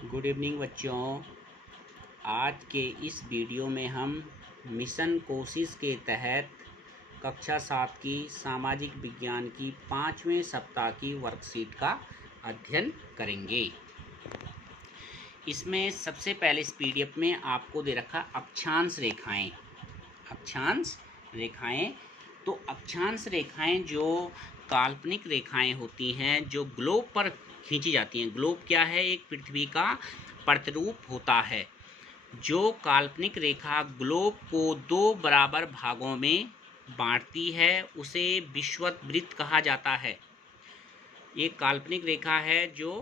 Good evening बच्चों। आज के इस वीडियो में हम मिशन कोशिश के तहत कक्षा 7 की सामाजिक विज्ञान की 5वें सप्ताह की वर्कशीट का अध्ययन करेंगे। इसमें सबसे पहले इस पीडीएफ में आपको दे रखा अक्षांश रेखाएं। अक्षांश रेखाएं तो अक्षांश रेखाएं जो काल्पनिक रेखाएं होती हैं जो ग्लोब पर खींची जाती हैं। ग्लोब क्या है? एक पृथ्वी का प्रतिरूप होता है। जो काल्पनिक रेखा ग्लोब को दो बराबर भागों में बांटती है उसे विषुववृत्त कहा जाता है। एक काल्पनिक रेखा है जो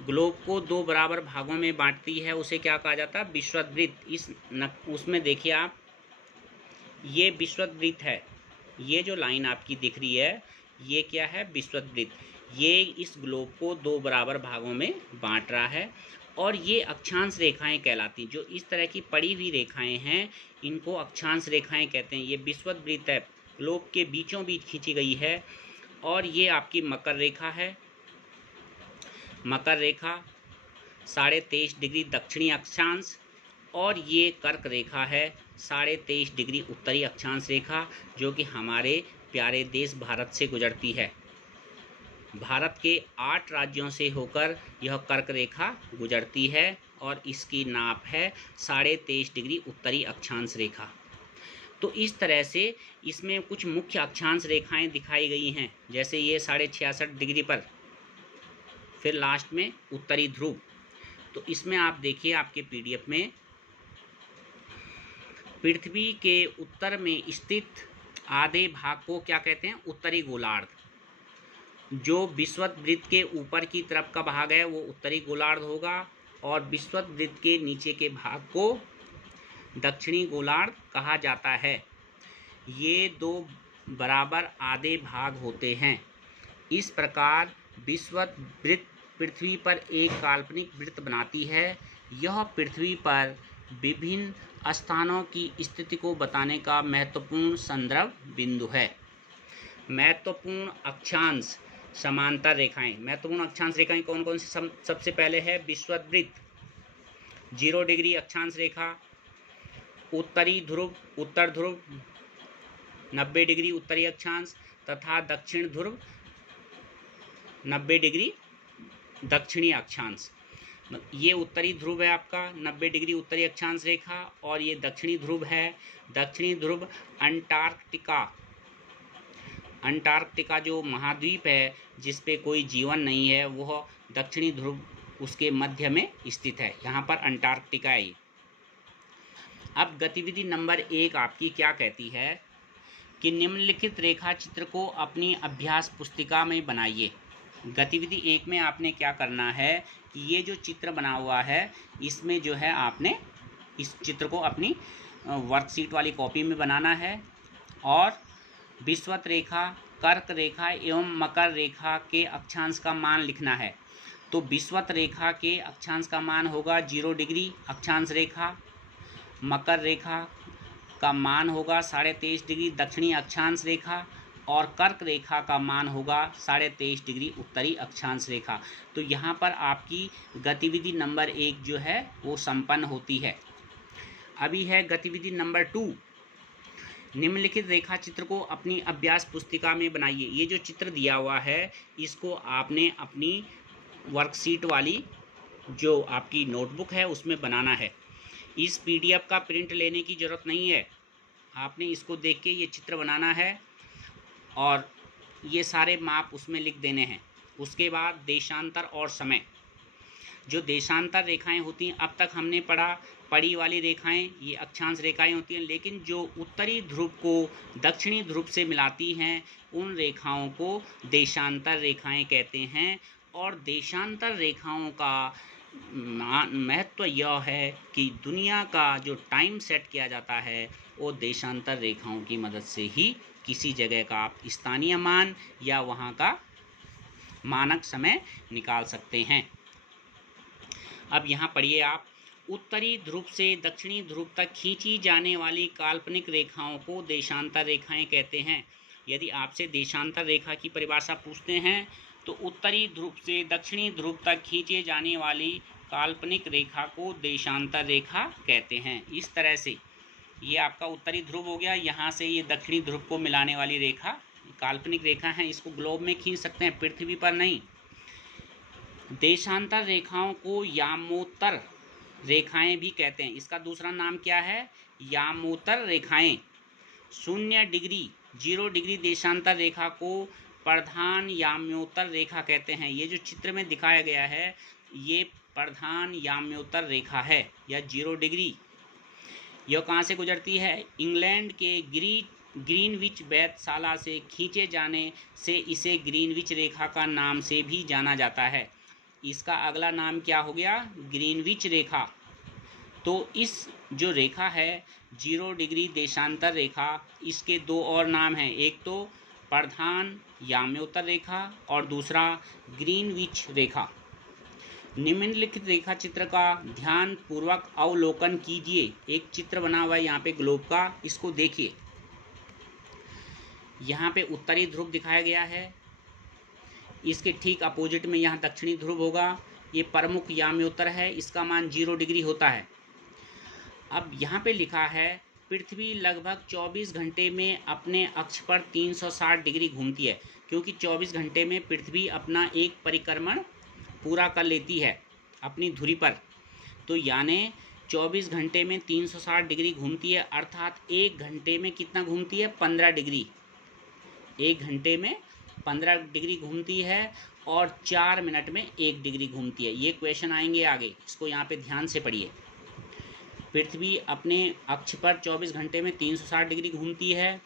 ग्लोब को दो बराबर भागों में बांटती है, उसे क्या कहा जाता है? विषुववृत्त। उसमें देखिए आप, ये विषुववृत्त है। ये जो लाइन आपकी दिख रही है ये क्या है? विषुववृत्त। ये इस ग्लोब को दो बराबर भागों में बांट रहा है और ये अक्षांश रेखाएं कहलाती। जो इस तरह की पड़ी हुई रेखाएं हैं इनको अक्षांश रेखाएं कहते हैं। ये विषुववृत्त है, ग्लोब के बीचों बीच खींची गई है। और ये आपकी मकर रेखा है। मकर रेखा 23.5 डिग्री दक्षिणी अक्षांश, और ये कर्क रेखा है 23.5 डिग्री उत्तरी अक्षांश रेखा, जो कि हमारे प्यारे देश भारत से गुजरती है। भारत के 8 राज्यों से होकर यह कर्क रेखा गुजरती है और इसकी नाप है 23.5 डिग्री उत्तरी अक्षांश रेखा। तो इस तरह से इसमें कुछ मुख्य अक्षांश रेखाएं दिखाई गई हैं, जैसे ये 66.5 डिग्री पर, फिर लास्ट में उत्तरी ध्रुव। तो इसमें आप देखिए आपके पीडीएफ में, पृथ्वी के उत्तर में स्थित आधे भाग को क्या कहते हैं? उत्तरी गोलार्ध। जो विषुववृत्त के ऊपर की तरफ का भाग है वो उत्तरी गोलार्ध होगा और विषुववृत्त के नीचे के भाग को दक्षिणी गोलार्ध कहा जाता है। ये दो बराबर आधे भाग होते हैं। इस प्रकार विषुववृत्त पृथ्वी पर एक काल्पनिक वृत्त बनाती है। यह पृथ्वी पर विभिन्न स्थानों की स्थिति को बताने का महत्वपूर्ण संदर्भ बिंदु है। महत्वपूर्ण अक्षांश समांतर रेखाएं। महत्वपूर्ण अक्षांश रेखाएं कौन कौन सी? सबसे पहले है विषुववृत्त 0 डिग्री अक्षांश रेखा, उत्तरी ध्रुव उत्तर ध्रुव 90 डिग्री उत्तरी अक्षांश तथा दक्षिण ध्रुव 90 डिग्री दक्षिणी अक्षांश। ये उत्तरी ध्रुव है आपका 90 डिग्री उत्तरी अक्षांश रेखा, और ये दक्षिणी ध्रुव है। दक्षिणी ध्रुव अंटार्कटिका। अंटार्कटिका जो महाद्वीप है जिस पे कोई जीवन नहीं है, वह दक्षिणी ध्रुव उसके मध्य में स्थित है। यहाँ पर अंटार्कटिका है। अब गतिविधि नंबर 1 आपकी क्या कहती है कि निम्नलिखित रेखा चित्र को अपनी अभ्यास पुस्तिका में बनाइए। गतिविधि 1 में आपने क्या करना है कि ये जो चित्र बना हुआ है इसमें जो है आपने इस चित्र को अपनी वर्कशीट वाली कॉपी में बनाना है और विषुवत रेखा, कर्क रेखा एवं मकर रेखा के अक्षांश का मान लिखना है। तो विषुवत रेखा के अक्षांश का मान होगा 0 डिग्री अक्षांश रेखा, मकर रेखा का मान होगा 23.5 डिग्री दक्षिणी अक्षांश रेखा, और कर्क रेखा का मान होगा 23.5 डिग्री उत्तरी अक्षांश रेखा। तो यहाँ पर आपकी गतिविधि नंबर 1 जो है वो संपन्न होती है। अभी है गतिविधि नंबर 2। निम्नलिखित रेखा चित्र को अपनी अभ्यास पुस्तिका में बनाइए। ये जो चित्र दिया हुआ है इसको आपने अपनी वर्कशीट वाली जो आपकी नोटबुक है उसमें बनाना है। इस पीडीएफ का प्रिंट लेने की ज़रूरत नहीं है, आपने इसको देख के ये चित्र बनाना है और ये सारे माप उसमें लिख देने हैं। उसके बाद देशांतर और समय। जो देशांतर रेखाएं होती हैं, अब तक हमने पड़ी वाली रेखाएं ये अक्षांश रेखाएं होती हैं, लेकिन जो उत्तरी ध्रुव को दक्षिणी ध्रुव से मिलाती हैं उन रेखाओं को देशांतर रेखाएं कहते हैं। और देशांतर रेखाओं का महत्व यह है कि दुनिया का जो टाइम सेट किया जाता है वो देशांतर रेखाओं की मदद से ही किसी जगह का आप स्थानीय मान या वहाँ का मानक समय निकाल सकते हैं। अब यहाँ पढ़िए आप, उत्तरी ध्रुव से दक्षिणी ध्रुव तक खींची जाने वाली काल्पनिक रेखाओं को देशांतर रेखाएं कहते हैं। यदि आपसे देशांतर रेखा की परिभाषा पूछते हैं तो उत्तरी ध्रुव से दक्षिणी ध्रुव तक खींचे जाने वाली काल्पनिक रेखा को देशांतर रेखा कहते हैं। इस तरह से ये आपका उत्तरी ध्रुव हो गया, यहाँ से ये दक्षिणी ध्रुव को मिलाने वाली रेखा काल्पनिक रेखा है। इसको ग्लोब में खींच सकते हैं, पृथ्वी पर नहीं। देशांतर रेखाओं को यामोत्तर रेखाएं भी कहते हैं। इसका दूसरा नाम क्या है? यामोत्तर रेखाएं। 0 डिग्री देशांतर रेखा को प्रधान याम्योत्तर रेखा कहते हैं। ये जो चित्र में दिखाया गया है ये प्रधान याम्योत्तर रेखा है या 0 डिग्री। यह कहाँ से गुजरती है? इंग्लैंड के ग्रीनविच वेधशाला से खींचे जाने से इसे ग्रीनविच रेखा का नाम से भी जाना जाता है। इसका अगला नाम क्या हो गया? ग्रीनविच रेखा। तो इस जो रेखा है 0 डिग्री देशांतर रेखा, इसके दो और नाम हैं, एक तो प्रधान याम्योत्तर रेखा और दूसरा ग्रीनविच रेखा। निम्नलिखित रेखा चित्र का ध्यान पूर्वक अवलोकन कीजिए। एक चित्र बना हुआ है यहाँ पे ग्लोब का, इसको देखिए। यहाँ पे उत्तरी ध्रुव दिखाया गया है, इसके ठीक अपोजिट में यहाँ दक्षिणी ध्रुव होगा। ये प्रमुख याम्योत्तर है, इसका मान 0 डिग्री होता है। अब यहाँ पे लिखा है पृथ्वी लगभग 24 घंटे में अपने अक्ष पर 360 डिग्री घूमती है, क्योंकि 24 घंटे में पृथ्वी अपना एक परिक्रमण पूरा कर लेती है अपनी धुरी पर। तो यानी 24 घंटे में 360 डिग्री घूमती है, अर्थात 1 घंटे में कितना घूमती है? 15 डिग्री। 1 घंटे में 15 डिग्री घूमती है और 4 मिनट में 1 डिग्री घूमती है। ये क्वेश्चन आएंगे आगे, इसको यहाँ पे ध्यान से पढ़िए। पृथ्वी अपने अक्ष पर 24 घंटे में 360 डिग्री घूमती है,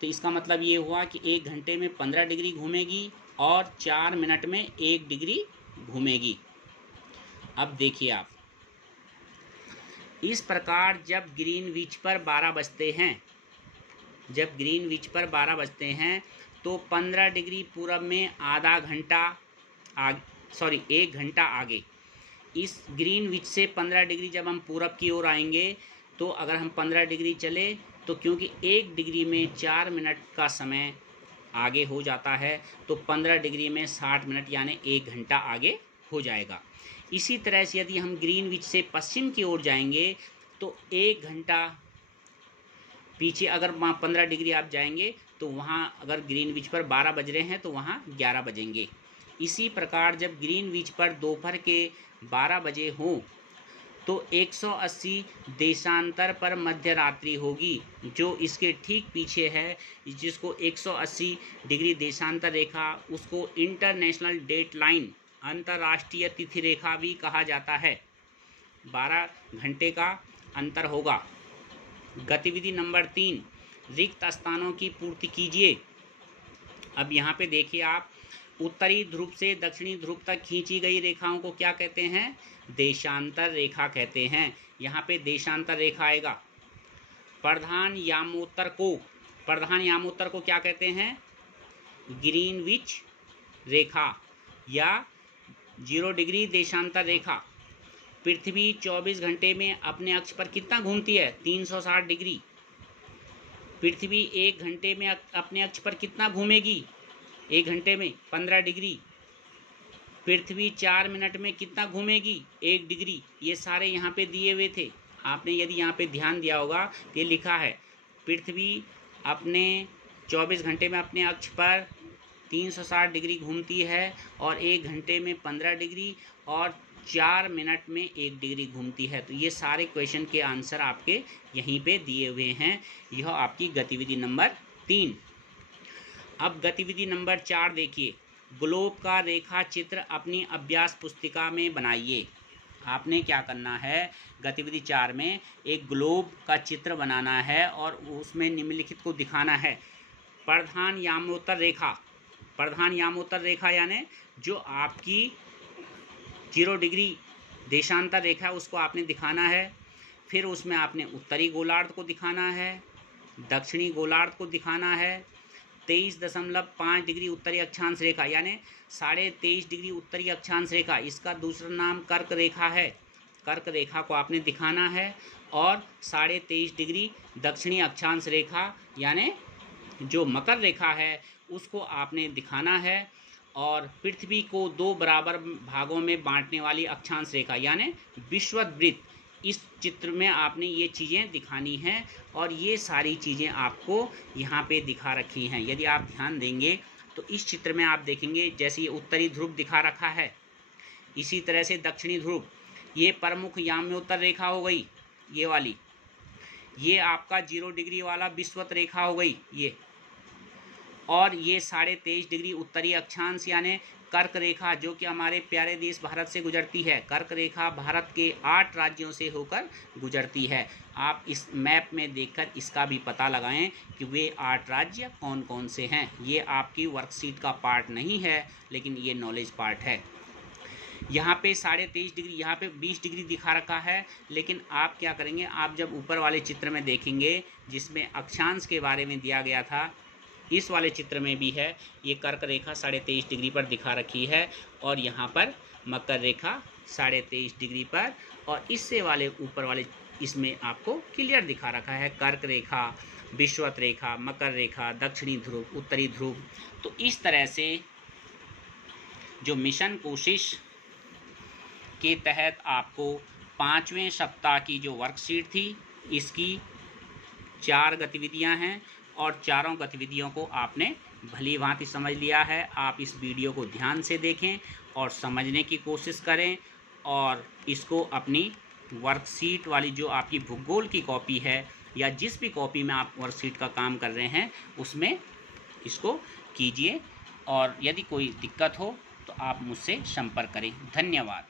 तो इसका मतलब ये हुआ कि 1 घंटे में 15 डिग्री घूमेगी और 4 मिनट में 1 डिग्री घूमेगी। अब देखिए आप, इस प्रकार जब ग्रीनविच पर 12 बजते हैं, तो 15 डिग्री पूरब में 1 घंटा आगे। इस ग्रीनविच से 15 डिग्री जब हम पूरब की ओर आएंगे तो अगर हम 15 डिग्री चले तो क्योंकि 1 डिग्री में 4 मिनट का समय आगे हो जाता है, तो 15 डिग्री में 60 मिनट यानी 1 घंटा आगे हो जाएगा। इसी तरह से यदि हम ग्रीनविच से पश्चिम की ओर जाएंगे तो 1 घंटा पीछे अगर वहाँ 15 डिग्री आप जाएंगे तो वहाँ अगर ग्रीनविच पर 12 बज रहे हैं तो वहाँ 11 बजेंगे। इसी प्रकार जब ग्रीनविच पर दोपहर के 12 बजे हों तो 180 देशांतर पर मध्य रात्रि होगी, जो इसके ठीक पीछे है, जिसको 180 डिग्री देशांतर रेखा, उसको इंटरनेशनल डेट लाइन, अंतर्राष्ट्रीय तिथि रेखा भी कहा जाता है। 12 घंटे का अंतर होगा। गतिविधि नंबर 3, रिक्त स्थानों की पूर्ति कीजिए। अब यहाँ पे देखिए आप, उत्तरी ध्रुव से दक्षिणी ध्रुव तक खींची गई रेखाओं को क्या कहते हैं? देशांतर रेखा कहते हैं। यहाँ पे देशांतर रेखा आएगा। प्रधान यामोत्तर को क्या कहते हैं? ग्रीनविच रेखा या 0 डिग्री देशांतर रेखा। पृथ्वी 24 घंटे में अपने अक्ष पर कितना घूमती है? 360 डिग्री। पृथ्वी 1 घंटे में अपने अक्ष पर कितना घूमेगी? 1 घंटे में 15 डिग्री। पृथ्वी 4 मिनट में कितना घूमेगी? 1 डिग्री। ये सारे यहाँ पे दिए हुए थे, आपने यदि यहाँ पे ध्यान दिया होगा तो ये लिखा है पृथ्वी अपने 24 घंटे में अपने अक्ष पर 360 डिग्री घूमती है और 1 घंटे में 15 डिग्री और 4 मिनट में 1 डिग्री घूमती है। तो ये सारे क्वेश्चन के आंसर आपके यहीं पे दिए हुए हैं। यह आपकी गतिविधि नंबर 3। अब गतिविधि नंबर 4 देखिए, ग्लोब का रेखा चित्र अपनी अभ्यास पुस्तिका में बनाइए। आपने क्या करना है, गतिविधि 4 में एक ग्लोब का चित्र बनाना है और उसमें निम्नलिखित को दिखाना है। प्रधान यामोत्तर रेखा यानी जो आपकी 0 डिग्री देशांतर रेखा है उसको आपने दिखाना है। फिर उसमें आपने उत्तरी गोलार्ध को दिखाना है, दक्षिणी गोलार्ध को दिखाना है। 23.5 डिग्री उत्तरी अक्षांश रेखा यानी 23.5 डिग्री उत्तरी अक्षांश रेखा, इसका दूसरा नाम कर्क रेखा है। कर्क रेखा को आपने दिखाना है और 23.5 डिग्री दक्षिणी अक्षांश रेखा यानी जो मकर रेखा है उसको आपने दिखाना है। और पृथ्वी को 2 बराबर भागों में बांटने वाली अक्षांश रेखा यानी विषुववृत्त। इस चित्र में आपने ये चीज़ें दिखानी हैं और ये सारी चीज़ें आपको यहाँ पे दिखा रखी हैं। यदि आप ध्यान देंगे तो इस चित्र में आप देखेंगे जैसे ये उत्तरी ध्रुव दिखा रखा है, इसी तरह से दक्षिणी ध्रुव, ये प्रमुख याम्योत्तर रेखा हो गई ये वाली, ये आपका 0 डिग्री वाला विषुवत रेखा हो गई ये, और ये 23.5 डिग्री उत्तरी अक्षांश यानी कर्क रेखा जो कि हमारे प्यारे देश भारत से गुजरती है। कर्क रेखा भारत के 8 राज्यों से होकर गुजरती है। आप इस मैप में देखकर इसका भी पता लगाएं कि वे 8 राज्य कौन कौन से हैं। ये आपकी वर्कशीट का पार्ट नहीं है, लेकिन ये नॉलेज पार्ट है। यहाँ पे 23.5 डिग्री, यहाँ पे 20 डिग्री दिखा रखा है, लेकिन आप क्या करेंगे, आप जब ऊपर वाले चित्र में देखेंगे जिसमें अक्षांश के बारे में दिया गया था, इस वाले चित्र में भी है, ये कर्क रेखा 23.5 डिग्री पर दिखा रखी है और यहाँ पर मकर रेखा 23.5 डिग्री पर, और इससे वाले ऊपर वाले इसमें आपको क्लियर दिखा रखा है कर्क रेखा, विषुवत रेखा, मकर रेखा, दक्षिणी ध्रुव, उत्तरी ध्रुव। तो इस तरह से जो मिशन कोशिश के तहत आपको 5वें सप्ताह की जो वर्कशीट थी, इसकी 4 गतिविधियां हैं और चारों गतिविधियों को आपने भली भांति समझ लिया है। आप इस वीडियो को ध्यान से देखें और समझने की कोशिश करें और इसको अपनी वर्कशीट वाली जो आपकी भूगोल की कॉपी है या जिस भी कॉपी में आप वर्कशीट का काम कर रहे हैं उसमें इसको कीजिए, और यदि कोई दिक्कत हो तो आप मुझसे संपर्क करें। धन्यवाद।